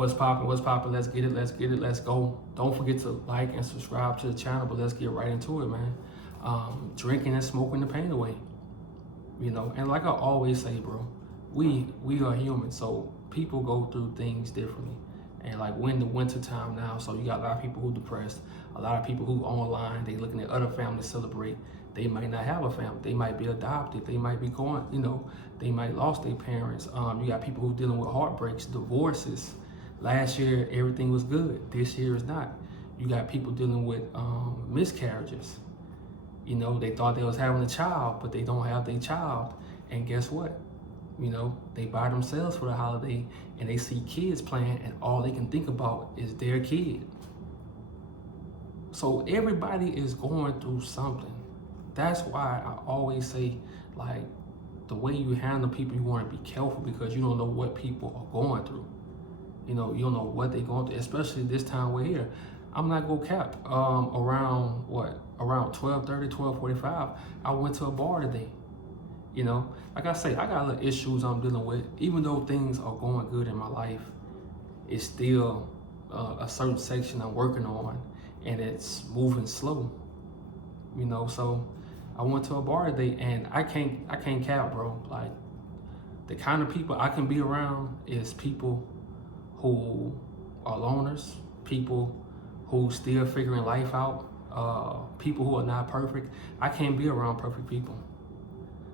What's popping? Let's get it, let's go. Don't forget to like and subscribe to the channel, but let's get right into it, man. Drinking and smoking the pain away. And like I always say, bro, we are human, so people go through things differently. And like we're in the winter time now, so you got a lot of people who depressed, a lot of people who online, they looking at other families celebrate. They might not have a family, they might be adopted, they might be going, they might lost their parents. You got people who dealing with heartbreaks, divorces. Last year everything was good, this year is not. You got people dealing with miscarriages. They thought they was having a child, but they don't have their child. And guess what? They buy themselves for the holiday and they see kids playing and all they can think about is their kid. So everybody is going through something. That's why I always say, like, the way you handle people, you want to be careful because you don't know what people are going through. You don't know what they're going through, especially this time we're here. I'm not gonna cap. Around 12:30, 12:45, I went to a bar today. Like I say, I got little issues I'm dealing with. Even though things are going good in my life, it's still a certain section I'm working on, and it's moving slow. So I went to a bar today, and I can't cap, bro. Like, the kind of people I can be around is people who are loners, people who still figuring life out, people who are not perfect. I can't be around perfect people.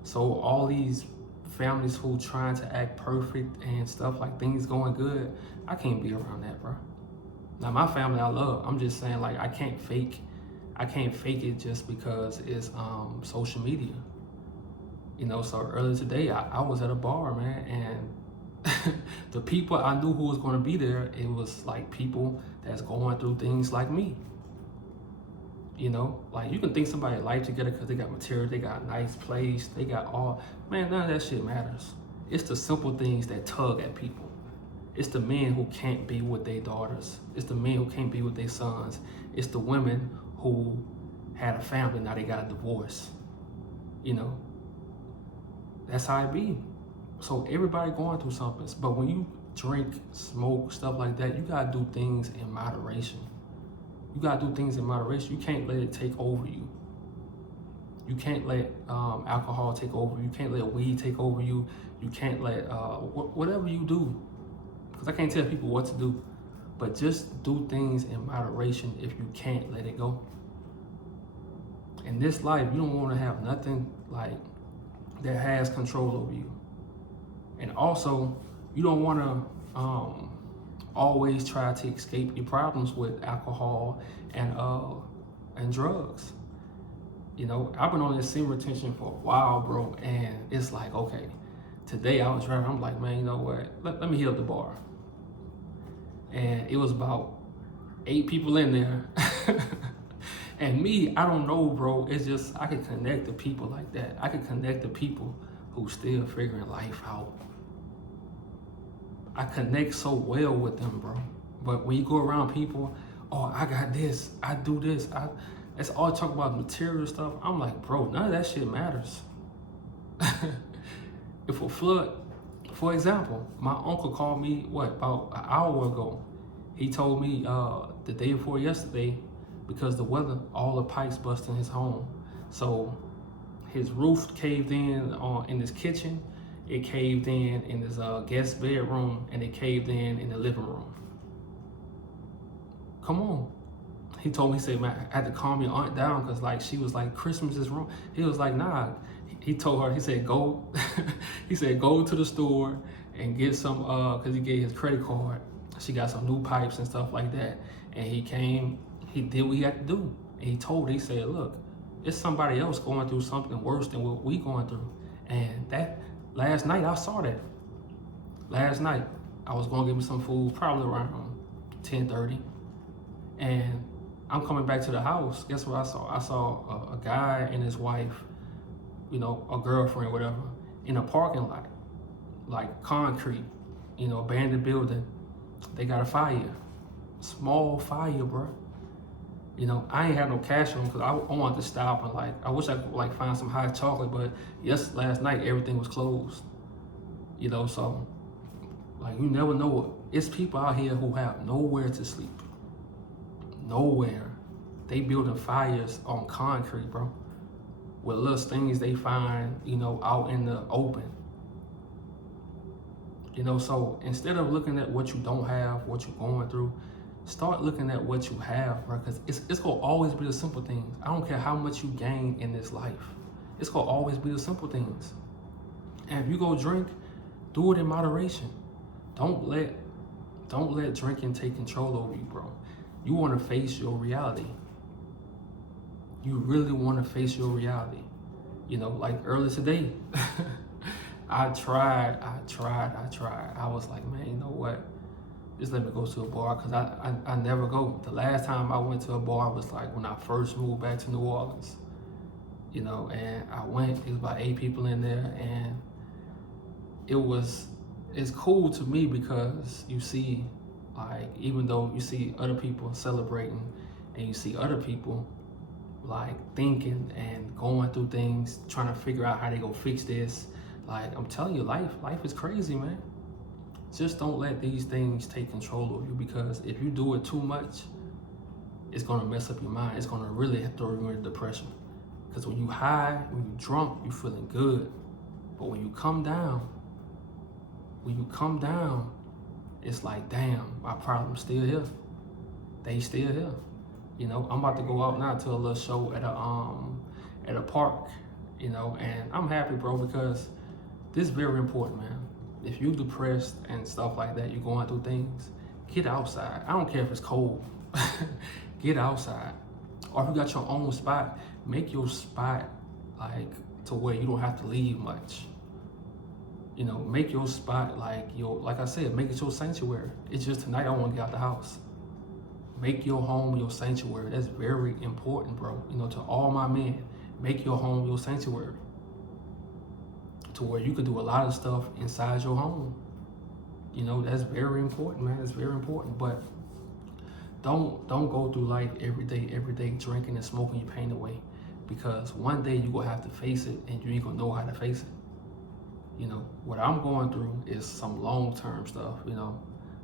So all these families who trying to act perfect and stuff, like things going good, I can't be around that, bro. Now my family I love. I'm just saying, like, I can't fake it just because it's social media. So earlier today I was at a bar, man, and the people I knew who was going to be there, it was like people that's going through things like me. Like, you can think somebody life together because they got material, they got a nice place, they got all, man, none of that shit matters. It's the simple things that tug at people. It's the men who can't be with their daughters. It's the men who can't be with their sons. It's the women who had a family, now they got a divorce. That's how it be. So everybody going through something. But when you drink, smoke, stuff like that, you gotta do things in moderation. You gotta do things in moderation. You can't let it take over you. You can't let alcohol take over you. You can't let weed take over you. You can't let whatever you do, because I can't tell people what to do, but just do things in moderation if you can't let it go. In this life, you don't want to have nothing like that has control over you. And also, you don't want to always try to escape your problems with alcohol and drugs. I've been on this semen retention for a while, bro, and it's like, okay, today I was driving, I'm like, man, you know what, let me hit up the bar. And it was about 8 people in there. And me, I don't know, bro, it's just, I can connect to people like that. I can connect to people who still figuring life out. I connect so well with them, bro. But when you go around people, oh, I got this, I do this, it's all talk about material stuff. I'm like, bro, none of that shit matters. If a flood, for example, my uncle called me, about an hour ago. He told me the day before yesterday, because the weather, all the pipes busted in his home. So his roof caved in his kitchen, it caved in his guest bedroom, and it caved in the living room. Come on. He told me, he said, man, I had to calm your aunt down because, like, she was like, Christmas is wrong. He was like, nah. He told her, he said, go, he said, go to the store and get some, because he gave his credit card. She got some new pipes and stuff like that. And he came, he did what he had to do. And he told her, he said, look, it's somebody else going through something worse than what we going through. And that, last night I saw that. Last night, I was going to get me some food, probably around 10:30. And I'm coming back to the house. Guess what I saw? I saw a guy and his wife, a girlfriend, whatever, in a parking lot, like concrete, abandoned building. They got a fire, small fire, bro. I ain't had no cash on because I wanted to stop and, like, I wish I could, find some hot chocolate, but last night everything was closed. So, you never know It's people out here who have nowhere to sleep. Nowhere. They building fires on concrete, bro. With little things they find, out in the open. So instead of looking at what you don't have, what you're going through, start looking at what you have, bro. Because it's gonna always be the simple things. I don't care how much you gain in this life. It's gonna always be the simple things. And if you go drink, do it in moderation. Don't let drinking take control over you, bro. You want to face your reality. You really want to face your reality. Like earlier today, I tried. I was like, man, you know what? Just let me go to a bar, because I never go. The last time I went to a bar was like when I first moved back to New Orleans. And I went, it was about 8 people in there, and it's cool to me because you see, like, even though you see other people celebrating and you see other people like thinking and going through things, trying to figure out how they go fix this. Like, I'm telling you, life is crazy, man. Just don't let these things take control of you, because if you do it too much, it's gonna mess up your mind. It's gonna really throw you into depression. Because when you high, when you drunk, you feeling good. But when you come down, it's like, damn, my problem's still here. They still here. I'm about to go out now to a little show at a park, and I'm happy, bro, because this is very important, man. If you're depressed and stuff like that, you're going through things, get outside. I don't care if it's cold. Get outside. Or if you got your own spot, make your spot like to where you don't have to leave much. Make your spot like I said, make it your sanctuary. It's just tonight I want to get out the house. Make your home your sanctuary. That's very important, bro. To all my men, make your home your sanctuary. To where you can do a lot of stuff inside your home. That's very important, man. It's very important. But don't go through life every day drinking and smoking your pain away. Because one day you're gonna have to face it, and you ain't gonna know how to face it. What I'm going through is some long-term stuff,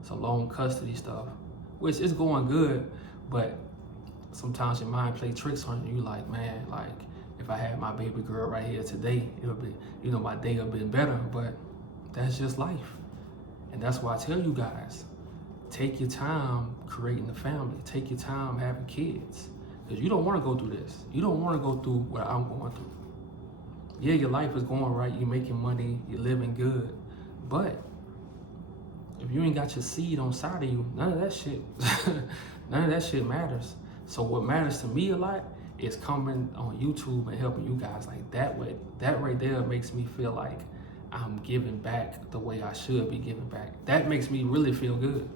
some long custody stuff, which is going good, but sometimes your mind play tricks on you. Like, man, like, if I had my baby girl right here today, it would be, my day would have been better. But that's just life. And that's why I tell you guys, take your time creating a family. Take your time having kids. Because you don't want to go through this. You don't want to go through what I'm going through. Yeah, your life is going right, you're making money, you're living good. But if you ain't got your seed on side of you, none of that shit matters. So what matters to me a lot is coming on YouTube and helping you guys like that way. That right there makes me feel like I'm giving back the way I should be giving back. That makes me really feel good,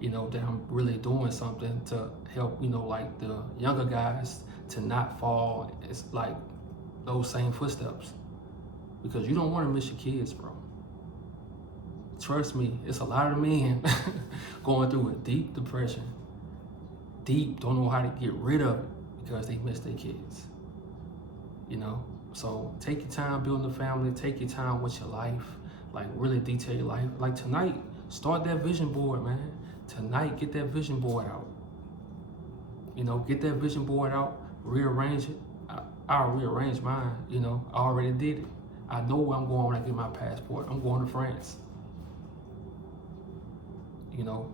that I'm really doing something to help, like the younger guys to not fall. It's like those same footsteps, because you don't want to miss your kids, bro. Trust me, it's a lot of men going through a deep depression, don't know how to get rid of it because they miss their kids. So take your time building a family, take your time with your life, like really detail your life. Like tonight, start that vision board, man. Tonight, get that vision board out. Get that vision board out, rearrange it. I'll rearrange mine, I already did it. I know where I'm going when I get my passport. I'm going to France.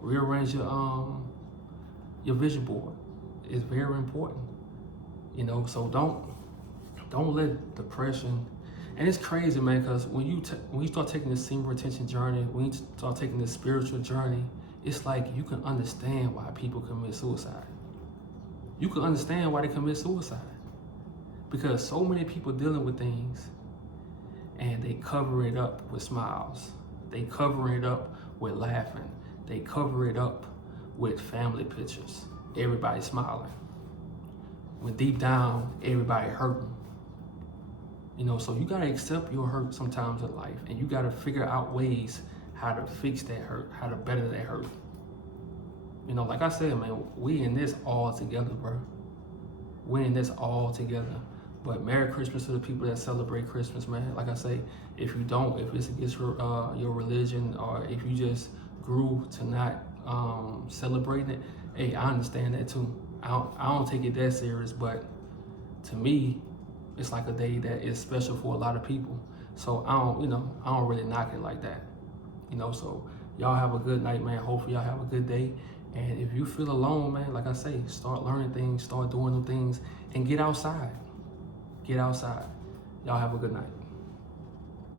Rearrange your vision board. It's very important. So don't let depression, and it's crazy, man, because when you start taking this senior retention journey, when you start taking this spiritual journey, it's like you can understand why people commit suicide. You can understand why they commit suicide. Because so many people dealing with things, and they cover it up with smiles. They cover it up with laughing. They cover it up with family pictures. Everybody smiling. When deep down, everybody hurting. So you gotta accept your hurt sometimes in life, and you gotta figure out ways how to fix that hurt, how to better that hurt. Like I said, man, we in this all together, bro. We in this all together. But Merry Christmas to the people that celebrate Christmas, man. Like I say, if it's against your religion, or if you just grew to not celebrating it, hey, I understand that too. I don't take it that serious, but to me, it's like a day that is special for a lot of people. So I don't really knock it like that. So y'all have a good night, man. Hopefully y'all have a good day. And if you feel alone, man, like I say, start learning things, start doing new things, and get outside. Get outside. Y'all have a good night.